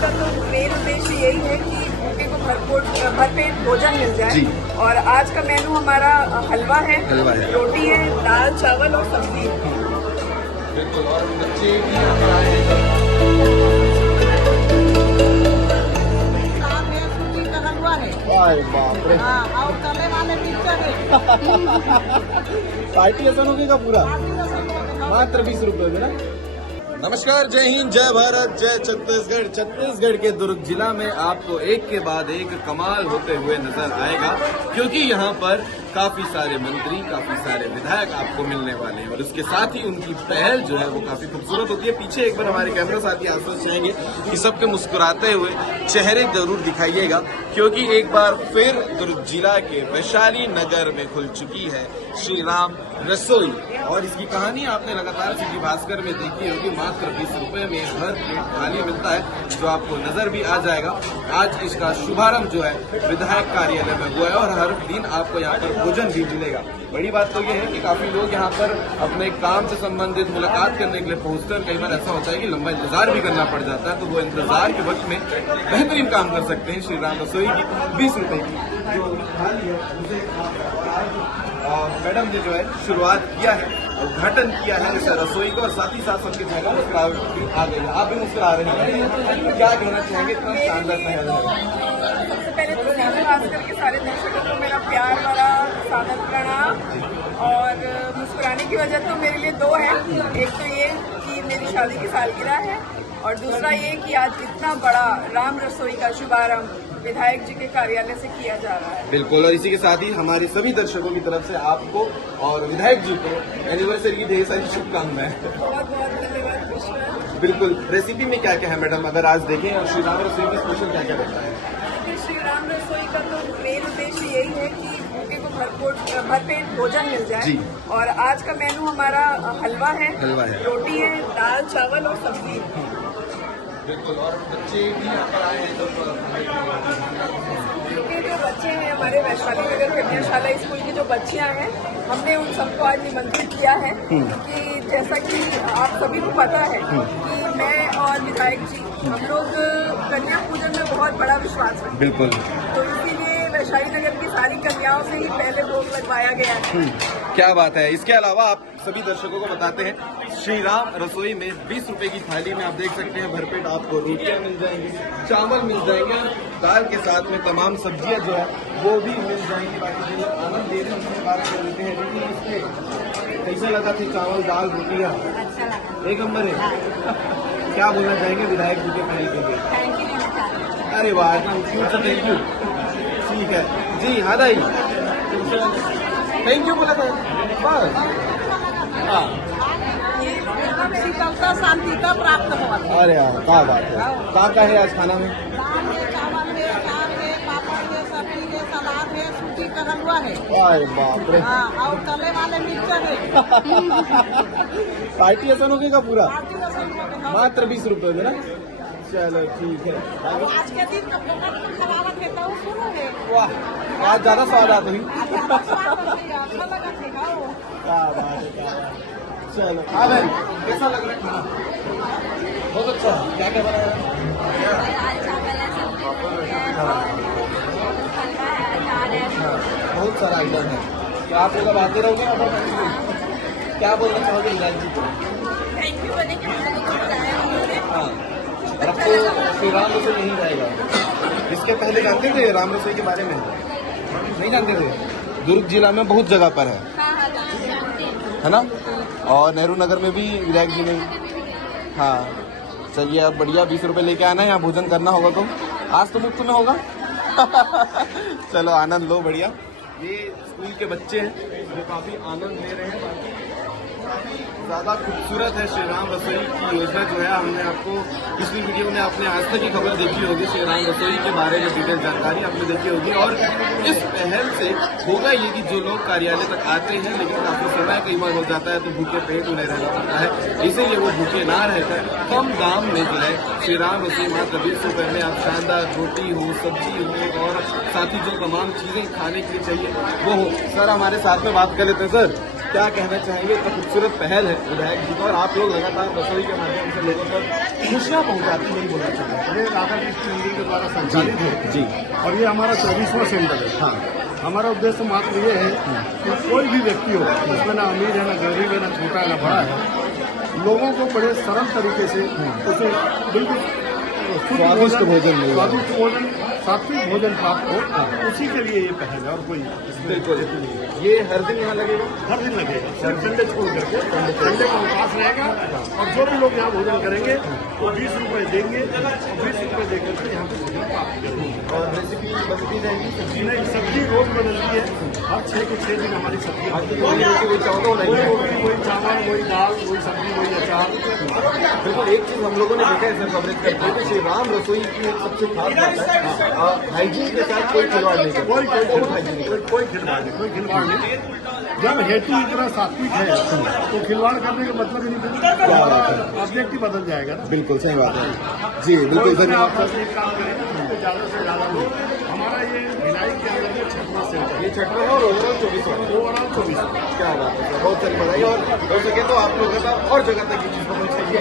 का तो मेन उद्देश्य यही है कि भूखे को भरपेट भोजन मिल जाए जी। और आज का मेनू हमारा हलवा है, हलवा है। रोटी है, दाल चावल और सब्जी। बिल्कुल, और बच्चे भी यहाँ पर आए हैं। साग है, सूजी का हलवा है। अरे बाप रे, हाँ, और तले वाले मिक्सचर है। पार्टी ऐसा होगी का पूरा आदि का सब है। मात्र 20 रुपए में ना। नमस्कार, जय हिंद, जय भारत, जय छत्तीसगढ़। छत्तीसगढ़ के दुर्ग जिला में आपको एक के बाद एक कमाल होते हुए नजर आएगा, क्योंकि यहाँ पर काफी सारे मंत्री, काफी सारे विधायक आपको मिलने वाले हैं और उसके साथ ही उनकी पहल जो है वो काफी खूबसूरत होती है। पीछे एक बार हमारे कैमरा साथी आसपास चाहेंगे कि सबके मुस्कुराते हुए चेहरे जरूर दिखाइएगा, क्योंकि एक बार फिर दुर्ग जिला के वैशाली नगर में खुल चुकी है श्री राम रसोई। और इसकी कहानी आपने लगातार सिटी भास्कर में देखी होगी। मात्र 20 रुपए में हर प्लेट थाली मिलता है, जो आपको नजर भी आ जाएगा। आज इसका शुभारंभ जो है विधायक कार्यालय में हुआ है और हर दिन आपको यहाँ पर भोजन भी मिलेगा। बड़ी बात तो ये है कि काफी लोग यहाँ पर अपने काम से संबंधित मुलाकात करने के लिए पहुंचते हैं। कई बार ऐसा होता है कि लंबा इंतजार भी करना पड़ जाता है, तो वो इंतजार के वक्त में बेहतरीन काम कर सकते हैं। श्री राम रसोई की 20 रुपए की जो थाली है उसे मैडम ने जो है शुरुआत किया है, उद्घाटन किया है इस रसोई को, और साथ ही साथ सबके चेहरे मुस्कुराहट भी आ गई है। आप भी मुस्कुरा रहे हैं, क्या कहना चाहेंगे? इतना शानदार पहल है। सबसे पहले तो सिटी भास्कर के सारे दर्शकों को मेरा प्यार भरा सादर प्रणाम। और मुस्कुराने की वजह तो मेरे लिए दो है। एक तो ये कि मेरी शादी की सालगिरह है, और दूसरा ये कि आज इतना बड़ा राम रसोई का शुभारंभ विधायक जी के कार्यालय से किया जा रहा है। बिल्कुल, और इसी के साथ ही हमारे सभी दर्शकों की तरफ से आपको और विधायक जी को एनिवर्सरी की ढेर सारी शुभकामनाएं। बहुत बहुत धन्यवाद विश्व। बिल्कुल, रेसिपी में क्या क्या है मैडम, अगर आज देखें और श्री राम रसोई में स्पेशल क्या क्या रहता है? श्री राम रसोई का तो मेन उद्देश्य यही है कि भूखे को भरपेट भोजन मिल जाए। जी। और आज का मेनू हमारा हलवा है, रोटी है, दाल चावल और सब्जी। बिल्कुल, और बच्चे भी यहाँ पर आए हैं। ये जो बच्चे हैं हमारे वैशाली नगर कन्याशाला स्कूल की जो बच्चियां हैं, हमने उन सबको आज निमंत्रित किया है कि जैसा कि आप सभी को पता है कि मैं और विधायक जी हम लोग कन्या पूजन में बहुत बड़ा विश्वास रखते हैं। बिल्कुल, तो इसीलिए वैशाली नगर की सारी कन्याओं से ही पहले भोग लगवाया गया है। क्या बात है। इसके अलावा आप सभी दर्शकों को बताते हैं, श्री राम रसोई में 20 रुपए की थाली में आप देख सकते हैं भरपेट आपको रोटियां मिल जाएंगी, चावल मिल जाएंगे, दाल के साथ में तमाम सब्जियां जो है वो भी मिल जाएंगी। बाकी जो आनंद ले रहे हैं उसकी बात कर लेते हैं। लेकिन इसमें कैसा लगा थे चावल दाल रोटियां? अच्छा लगा। एक नंबर है। क्या बोलना चाहेंगे विधायक जी के पहल के लिए? Thank you. अरे वाह, थैंक यू। ठीक है जी, हाँ दाई, थैंक यू बोला था बस। हाँ, शीतलता शांति का प्राप्त हुआ। अरे यार क्या बात है। क्या है आज खाना में? दाल है, चावल है, साग है, पापड़ है, सब्जी है, सलाद है, सूजी का हलवा है। अरे बाप रे, हाँ, और तले वाले मिक्सचर है। पार्टी ऐसा होगी का पूरा आदि का सब है। मात्र 20 रुपए में ना। चलो ठीक है। और आज के दिन का फोकट खराबत है तो सुनो है। वाह, आज ज्यादा स्वाद आता है। अच्छा लगा थे खाओ। क्या बात है, क्या बात है। चलो हाँ बहन, कैसा लग रहा है खाना? बहुत अच्छा। क्या क्या बनाया? दाल चावल है, सब्जी है और हलवा है, अचार है। बहुत सारा आइटम है। क्या आप लोग अब आते रहोगे यहाँ पर? क्या बोलना चाहोगे विधायक जी को? थैंक यू बोले कि हम लोगों को बुलाया उन्होंने। हाँ, और अब तो श्री राम रसोई नहीं जाएगा। इसके पहले जानते थे राम रसोई के बारे में? नहीं जानते थे? दुर्ग जिला में बहुत जगह पर है, हाँ जानते हैं। है ना? और नेहरू नगर में भी विधायक जी ने। हाँ, चलिए अब बढ़िया 20 रुपए लेके आना है, यहाँ भोजन करना होगा तो आज तो मुफ्त में होगा। चलो आनंद लो, बढ़िया। ये स्कूल के बच्चे हैं जो काफी आनंद ले रहे हैं। ज्यादा खूबसूरत है श्री राम रसोई की योजना जो है। हमने आपको पिछली वीडियो में आपने आज तक की खबर देखी होगी, श्री राम रसोई के बारे में डिटेल जानकारी आपने देखी होगी। और इस पहल से होगा ये कि जो लोग कार्यालय तक आते हैं लेकिन काफी समय कई बार हो जाता है तो भूखे पेट उन्हें रहना पड़ता है, इसीलिए वो भूखे ना रहकर कम दाम में जो है श्री राम रसोई मात्र 20 रुपए में आप शानदार रोटी हो, सब्जी हो और साथ ही जो तमाम चीजें खाने के लिए चाहिए वो हो। सर हमारे साथ में बात कर लेते हैं। सर क्या कहना चाहेंगे? इतना खूबसूरत पहल है विधायक जी का और आप लोग लगातार रसोई के माध्यम से लोगों तक खुशियाँ पहुँचाते हैं, नहीं बोलना चाहिए। ये राधा कृष्ण मंदिर के द्वारा संचालित है जी और ये हमारा 24वां सेंटर है। हाँ हमारा उद्देश्य मात्र ये है कि कोई भी व्यक्ति हो, उसमें ना अमीर है, ना गरीब है, ना छोटा है, ना बड़ा है, लोगों को बड़े सरल तरीके से उसे बिल्कुल शुद्ध स्वादिष्ट भोजन मिले। स्वादिष्ट भोजन, सात्विक भोजन प्राप्त हो, उसी के लिए ये पहल है और कोई इसमें बिल्कुल। हेतु नहीं है। ये हर दिन यहाँ लगेगा? हर दिन लगेगा, सिर्फ संडे छोड़ करके संडे का अवकाश रहेगा और जो भी लोग यहाँ भोजन करेंगे वो 20 रुपए देंगे और 20 रुपए देकर के यहाँ पे भोजन प्राप्त करेंगे। और रेसिपी बनती रहेगी? सब्जी नहीं, सब्जी रोज बदलती है, हर 6 के 6 दिन हमारी सब्जी आज की वही चावल तो वही नहीं रोटी, वही चावल, वही दाल, वही सब्जी, वही अचार। बिल्कुल। एक चीज हम लोगों ने देखा है सर कवरेज करते हुए, श्री राम रसोई की एक सबसे खास बात है हाइजीन के साथ कोई खिलवाड़ नहीं करता। कोई खिलवाड़ नहीं, कोई खिलवाड़ नहीं। जब हेतु इतना सात्विक है तो खिलवाड़ करने का मतलब ही नहीं, ऑब्जेक्टिव बदल जाएगा ना। बिल्कुल सही बात है जी, बिल्कुल धन्यवाद सर। एक काम करें तो ज़्यादा से ज़्यादा लोग, हमारा ये भिलाई के अंदर में 6वां सेंटर, ये 6वां है और ओवरऑल 24वां। ओवरऑल 24। क्या बात है सर, बहुत सारी बधाई और हो सके तो आप लोगों का और जगह तक ये चीज पहुंच चाहिए।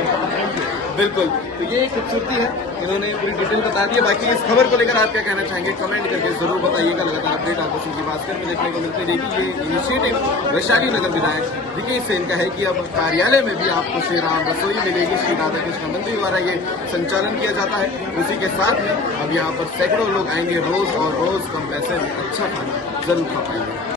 बिल्कुल। तो ये खूबसूरती है, इन्होंने पूरी डिटेल बता दी है। बाकी इस खबर को लेकर आप क्या कहना चाहेंगे कमेंट करके जरूर बताइएगा। लगातार अपडेट आपको सुनकी भास्कर में देखने को मिलती रहेगी। ये इनिशिएटिव वैशाली नगर विधायक विकेश सेन का है कि अब कार्यालय में भी आपको श्री राम रसोई मिलेगी। श्री राधा कृष्ण मंदिर द्वारा ये संचालन किया जाता है। उसी के साथ में अब यहाँ पर सैकड़ों लोग आएंगे रोज और रोज कम पैसे में अच्छा खाना जरूर खा पाएंगे।